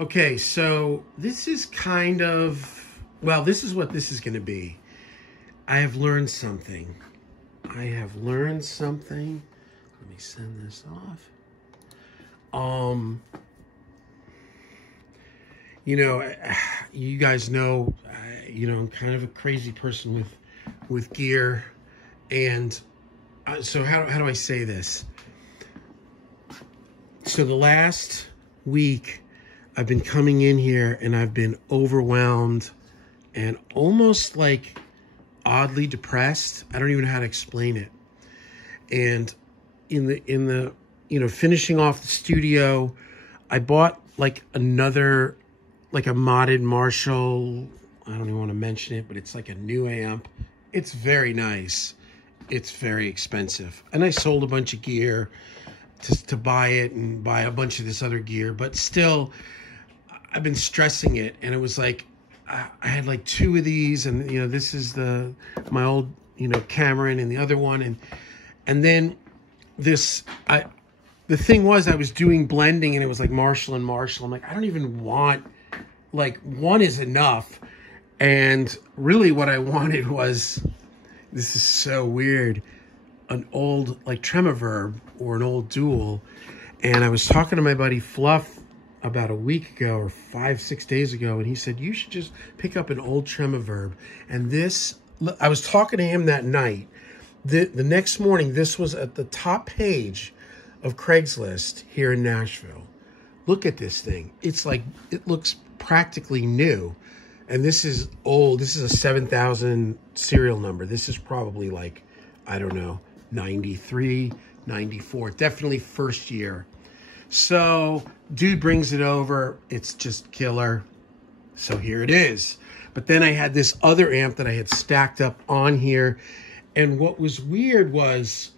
Okay, so this is kind of, well, this is what this is going to be. I have learned something. Let me send this off. You know, you guys know, I'm kind of a crazy person with gear. And so how do I say this? So the last week, I've been coming in here and I've been overwhelmed and almost like oddly depressed. I don't even know how to explain it. And in the finishing off the studio, I bought like another, like a modded Marshall. I don't even want to mention it, but it's like a new amp. It's very nice. It's very expensive. And I sold a bunch of gear to buy it and buy a bunch of this other gear. But still, I've been stressing it. And it was like, I had like two of these. And, this is my old, Cameron and the other one. And then this, the thing was I was doing blending and it was like Marshall and Marshall. I'm like, I don't even want, like, one is enough. And really what I wanted was, this is so weird, an old like Reverb or an old Dual. And I was talking to my buddy Fluff about a week ago or 5-6 days ago, and he said, you should just pick up an old Reverb. And this, I was talking to him that night. The next morning, this was at the top page of Craigslist here in Nashville. Look at this thing. It's like, it looks practically new. And this is old. This is a 7000 serial number. This is probably like, I don't know, 93, 94. Definitely first year. So, dude brings it over. It's just killer. So here it is. But then I had this other amp that I had stacked up on here. And what was weird was,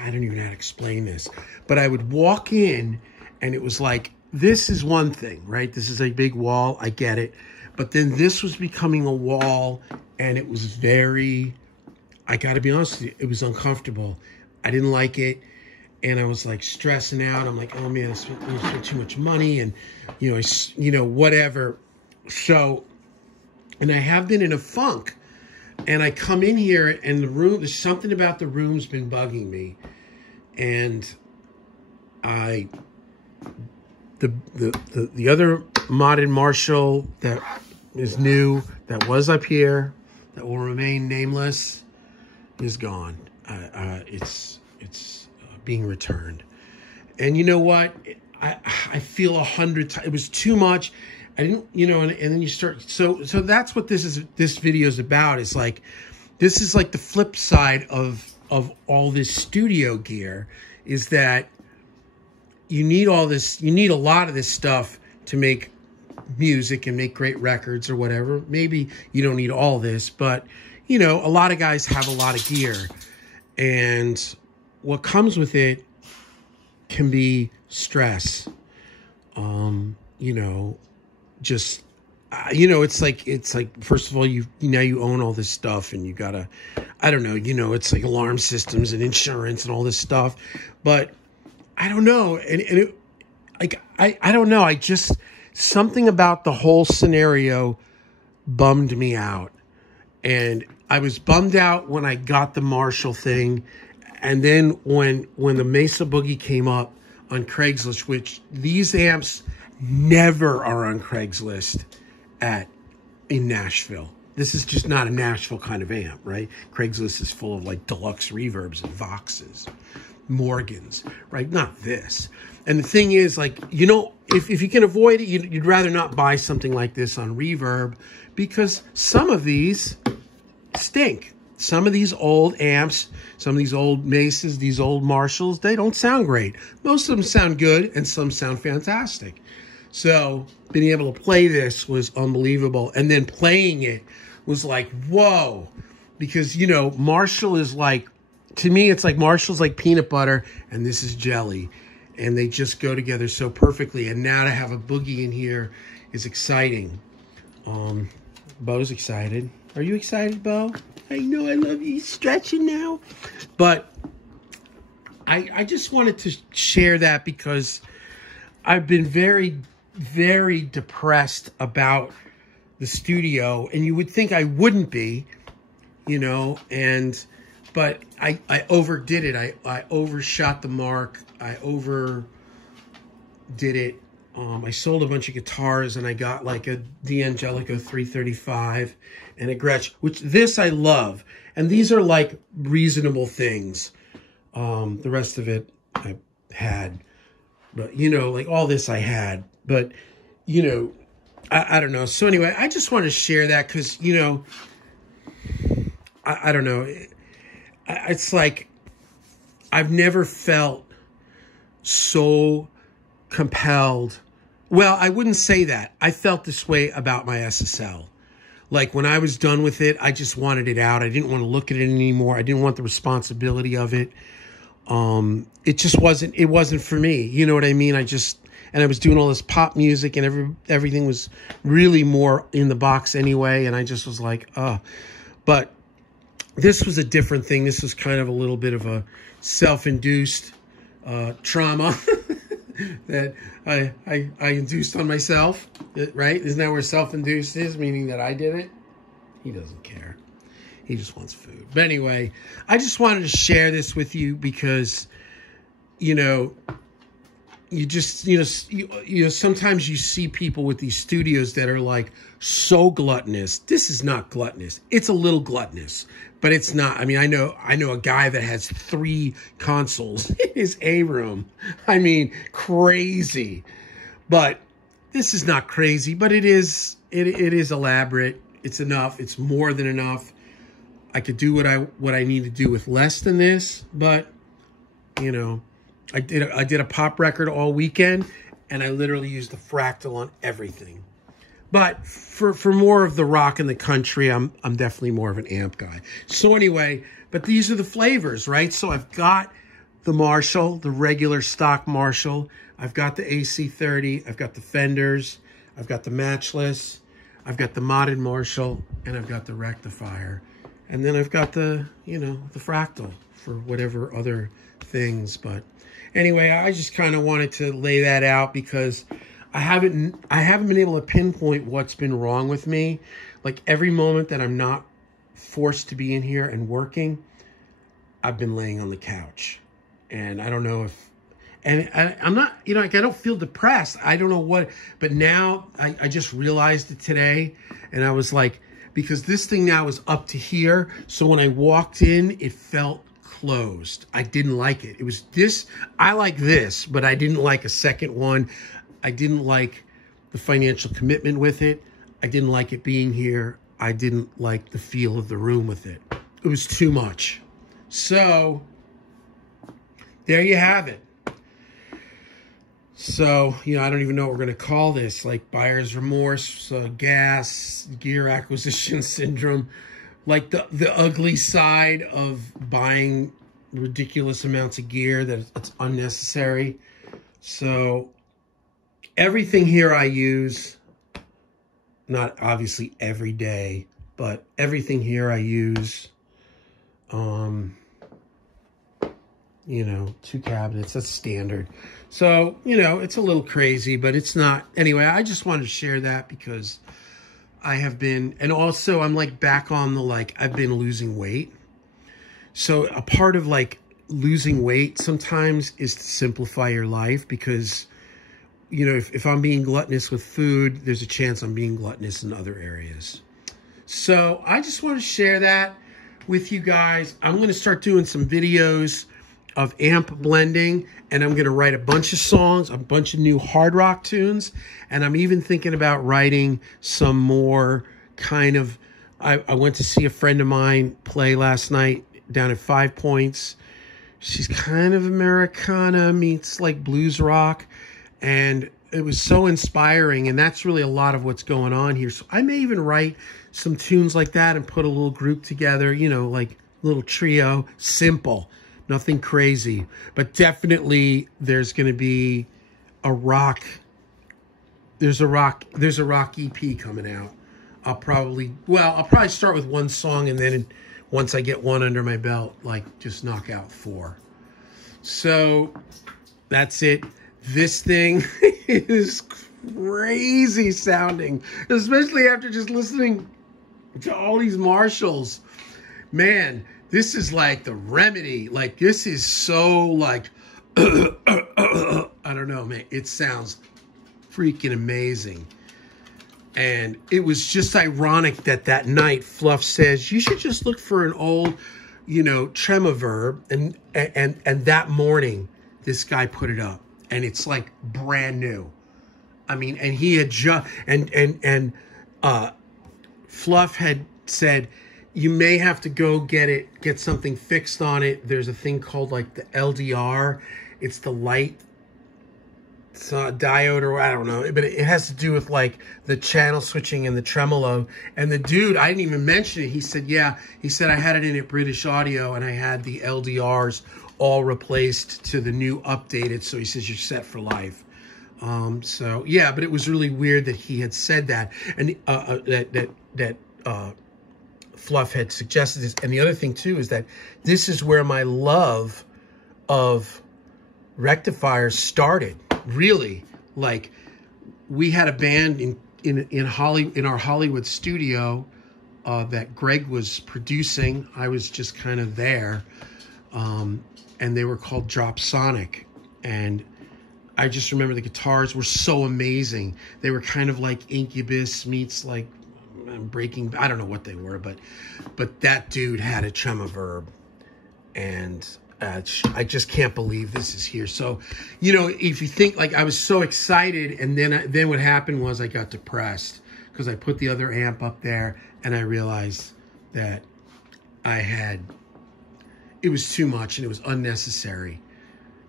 I don't even know how to explain this, but I would walk in and it was like, this is one thing, right? This is a big wall. I get it. But then this was becoming a wall, and it was very, I got to be honest with you, it was uncomfortable. I didn't like it, and I was like stressing out. I'm like, oh man, I spent too much money, and whatever. So, and I have been in a funk, and I come in here, and the room, there's something about the room's been bugging me, and the other modded Marshall that is new, that was up here, that will remain nameless, is gone. It's being returned. And you know what? I feel 100 times. It was too much. I didn't, and then you start. So that's what this video is about. It's like, this is like the flip side of all this studio gear, is that you need all this, you need a lot of this stuff to make music and make great records or whatever. Maybe you don't need all this, but a lot of guys have a lot of gear, and what comes with it can be stress. It's like first of all, you own all this stuff, and you gotta, I don't know, it's like alarm systems and insurance and all this stuff, but I don't know. And it, like, I don't know. I just, something about the whole scenario bummed me out. And I was bummed out when I got the Marshall thing. And then when the Mesa Boogie came up on Craigslist, which these amps never are on Craigslist in Nashville. This is just not a Nashville kind of amp, right? Craigslist is full of like deluxe reverbs and Voxes, Morgans, right? Not this. And the thing is, like, if you can avoid it, you'd rather not buy something like this on Reverb, because some of these stink. Some of these old amps, some of these old Mesas, these old Marshalls, they don't sound great. Most of them sound good, and some sound fantastic. So being able to play this was unbelievable. And then playing it was like, whoa. Because, Marshall is like, to me, it's like Marshall's like peanut butter, and this is jelly. And they just go together so perfectly. And now to have a Boogie in here is exciting. Bo's excited. Are you excited, Bo? I know I love you. He's stretching now. But I just wanted to share that because I've been very very depressed about the studio, and you would think I wouldn't be, you know, but I overdid it. I overshot the mark. I overdid it. I sold a bunch of guitars, and I got like a D'Angelico 335 and a Gretsch, which this I love. And these are like reasonable things. The rest of it I had, but you know, like all this I had, but you know, I don't know. So anyway, I just want to share that because, you know, I don't know. It's like I've never felt so compelled. Well, I wouldn't say that. I felt this way about my SSL. Like when I was done with it, I just wanted it out. I didn't want to look at it anymore. I didn't want the responsibility of it. It just wasn't, it wasn't for me. You know what I mean? And I was doing all this pop music, and everything was really more in the box anyway. And I just was like, but this was a different thing. This was kind of a little bit of a self-induced trauma that I induced on myself, right? Isn't that where self-induced is? Meaning that I did it? He doesn't care. He just wants food. But anyway, I just wanted to share this with you because, you know, you just, you know, sometimes you see people with these studios that are like so gluttonous. This is not gluttonous. It's a little gluttonous, but it's not. I mean, I know a guy that has 3 consoles in his A room. I mean, crazy. But this is not crazy, but it is elaborate. It's enough. It's more than enough. I could do what I need to do with less than this, but you know, I did a pop record all weekend, and I literally used the fractal on everything. But for more of the rock and the country, I'm definitely more of an amp guy. So anyway, but these are the flavors, right? So I've got the Marshall, the regular stock Marshall. I've got the AC30. I've got the Fenders. I've got the Matchless. I've got the modded Marshall, and I've got the rectifier. And then I've got the, you know, the fractal for whatever other things. But anyway, I just kind of wanted to lay that out because I haven't been able to pinpoint what's been wrong with me. Like every moment that I'm not forced to be in here and working, I've been laying on the couch. And I don't know if, and I'm not, you know, like I don't feel depressed. I don't know what, but now I just realized it today. And I was like, because this thing now is up to here. So when I walked in, it felt closed. I didn't like it. It was this, I like this, but I didn't like a second one. I didn't like the financial commitment with it. I didn't like it being here. I didn't like the feel of the room with it. It was too much. So there you have it. So, you know, I don't even know what we're going to call this, like buyer's remorse, gas, gear acquisition syndrome, like the ugly side of buying ridiculous amounts of gear that it's unnecessary. So everything here I use, not obviously every day, but everything here I use, you know, 2 cabinets, that's standard. So, you know, it's a little crazy, but it's not. Anyway, I just wanted to share that because I have been, and also I'm like back on the, like, I've been losing weight. So a part of like losing weight sometimes is to simplify your life because, you know, if I'm being gluttonous with food, there's a chance I'm being gluttonous in other areas. So I just want to share that with you guys. I'm going to start doing some videos of amp blending, and I'm going to write a bunch of songs, a bunch of new hard rock tunes, and I'm even thinking about writing some more kind of, I went to see a friend of mine play last night down at 5 Points. She's kind of Americana meets like blues rock, and it was so inspiring, and that's really a lot of what's going on here. So I may even write some tunes like that and put a little group together, you know, like a little trio, simple. Nothing crazy, but definitely there's going to be a rock. There's a rock EP coming out. I'll probably start with 1 song, and then once I get 1 under my belt, like just knock out 4. So that's it. This thing is crazy sounding, especially after just listening to all these Marshalls. Man, this is like the remedy. Like, this is so like, I don't know, man. It sounds freaking amazing. And it was just ironic that that night Fluff says, you should just look for an old, you know, Reverb. And that morning, this guy put it up. And it's like brand new. I mean, and he had just, Fluff had said, you may have to go get something fixed on it. There's a thing called like the LDR. It's the light diode, or I don't know, but it has to do with like the channel switching and the tremolo. And the dude, I didn't even mention it. He said, yeah, he said, I had it in at British Audio and I had the LDRs all replaced to the new updated. So he says, you're set for life. So yeah, but it was really weird that he had said that, and that Fluff had suggested this. And the other thing too is that this is where my love of rectifiers started. Really, like, we had a band in our Hollywood studio that Greg was producing. I was just kind of there, and they were called Drop Sonic. And I just remember the guitars were so amazing. They were kind of like Incubus meets like Breaking. I don't know what they were, but that dude had a Reverb, and I just can't believe this is here. So, you know, if you think, like, I was so excited, and then what happened was I got depressed because I put the other amp up there and I realized that it was too much and it was unnecessary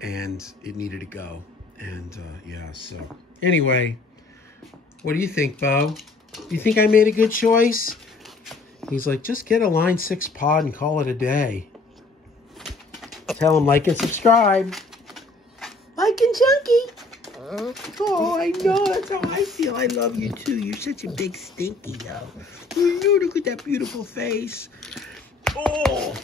and it needed to go. And yeah, so anyway, what do you think, Bo? You think I made a good choice? He's like, just get a Line 6 pod and call it a day. Tell him like and subscribe. Like and chunky. Oh, I know. That's how I feel. I love you too. You're such a big stinky, though. Oh, look at that beautiful face. Oh.